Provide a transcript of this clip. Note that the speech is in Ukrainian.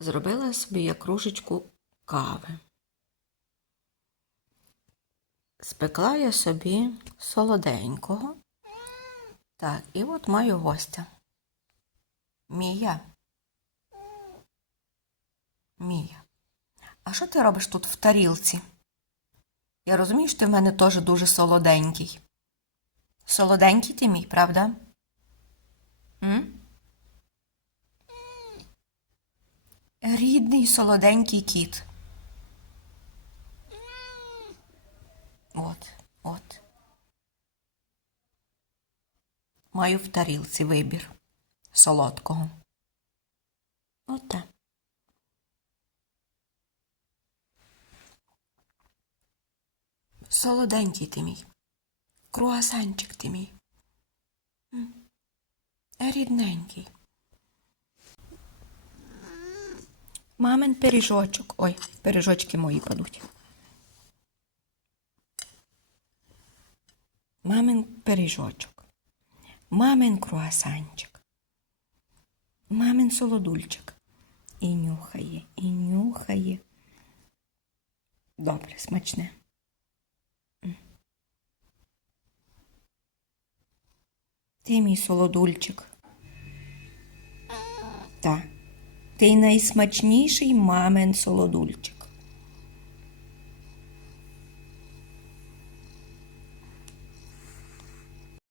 Зробила собі я кружечку кави. Спекла я собі солоденького. Так, і от маю гостя. Мія. Мія. А що ти робиш тут в тарілці? Я розумію, що ти в мене теж дуже солоденький. Солоденький ти мій, правда? Рідний солоденький кіт. От, от. Маю в тарілці вибір солодкого. От. Солоденький ти мій. Круасанчик ти мій. Рідненький. Мамин пиріжочок. Ой, пиріжочки мої падуть. Мамин пиріжочок. Мамин круасанчик. Мамин солодульчик. І нюхає, і нюхає. Добре, смачне. Ти мій солодульчик. Так. Ти найсмачніший мамин солодульчик.